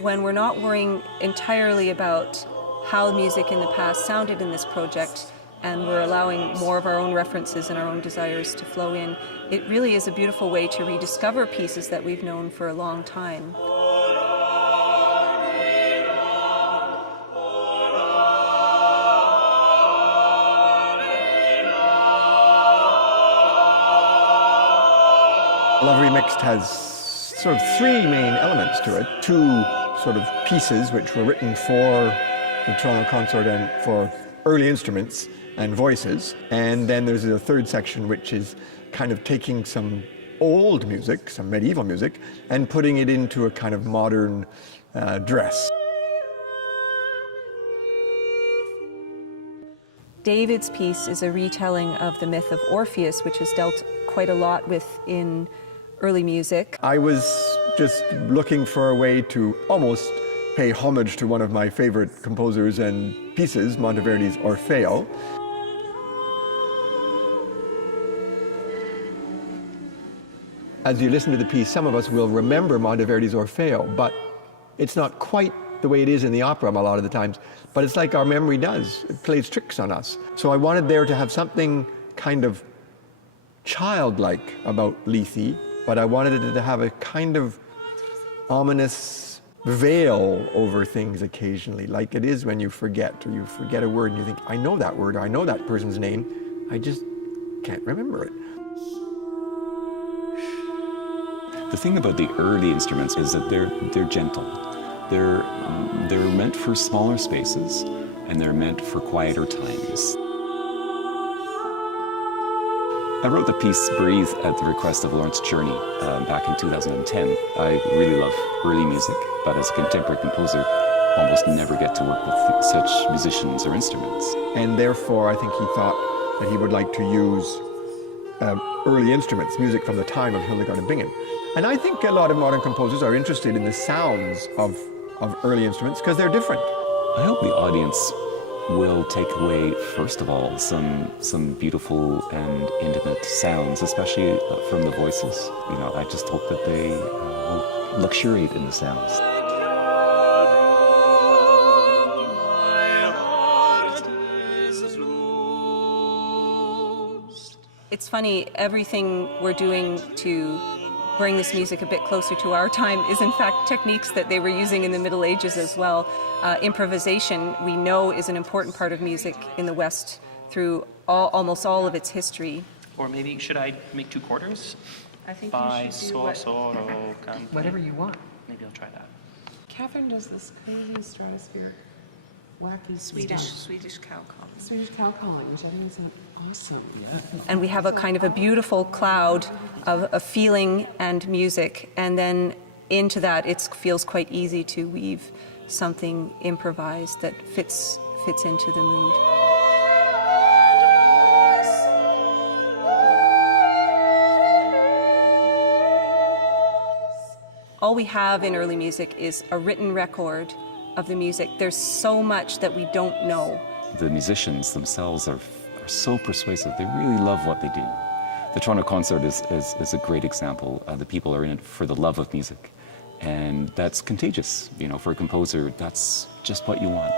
When we're not worrying entirely about how music in the past sounded in this project, and we're allowing more of our own references and our own desires to flow in, it really is a beautiful way to rediscover pieces that we've known for a long time. Love Remixed has sort of three main elements to it. Two sort of pieces which were written for the Toronto Consort and for early instruments and voices. And then there's a third section which is kind of taking some old music, some medieval music, and putting it into a kind of modern dress. David's piece is a retelling of the myth of Orpheus, which is dealt quite a lot with in early music. I was just looking for a way to almost pay homage to one of my favorite composers and pieces, Monteverdi's Orfeo. As you listen to the piece, some of us will remember Monteverdi's Orfeo, but it's not quite the way it is in the opera a lot of the times, but it's like our memory does. It plays tricks on us. So I wanted there to have something kind of childlike about Lethe, but I wanted it to have a kind of ominous veil over things occasionally, like it is when you forget, or you forget a word and you think, I know that word, or I know that person's name, I just can't remember it. The thing about the early instruments is that they're gentle. They're meant for smaller spaces, and they're meant for quieter times. I wrote the piece Breathe at the request of Lawrence Journey back in 2010. I really love early music, but as a contemporary composer, almost never get to work with such musicians or instruments. And therefore, I think he thought that he would like to use early instruments, music from the time of Hildegard and Bingen. And I think a lot of modern composers are interested in the sounds of early instruments because they're different. I hope the audience will take away, first of all, some beautiful and intimate sounds, especially from the voices. You know, I just hope that they will luxuriate in the sounds. It's funny, everything we're doing to bring this music a bit closer to our time is in fact techniques that they were using in the Middle Ages as well. Improvisation, we know, is an important part of music in the West through almost all of its history. Or maybe, should I make 2 quarters? I think you should do whatever you want. Maybe I'll try that. Catherine does this crazy stratospheric, wacky Swedish cow calling. Swedish cow calling, which I think is awesome. Yeah. And we have a kind of a beautiful cloud of feeling and music, and then into that it feels quite easy to weave something improvised that fits into the mood. All we have in early music is a written record of the music. There's so much that we don't know. The musicians themselves are so persuasive. They really love what they do. The Toronto Consort is a great example. The people are in it for the love of music. And that's contagious. You know, for a composer, that's just what you want.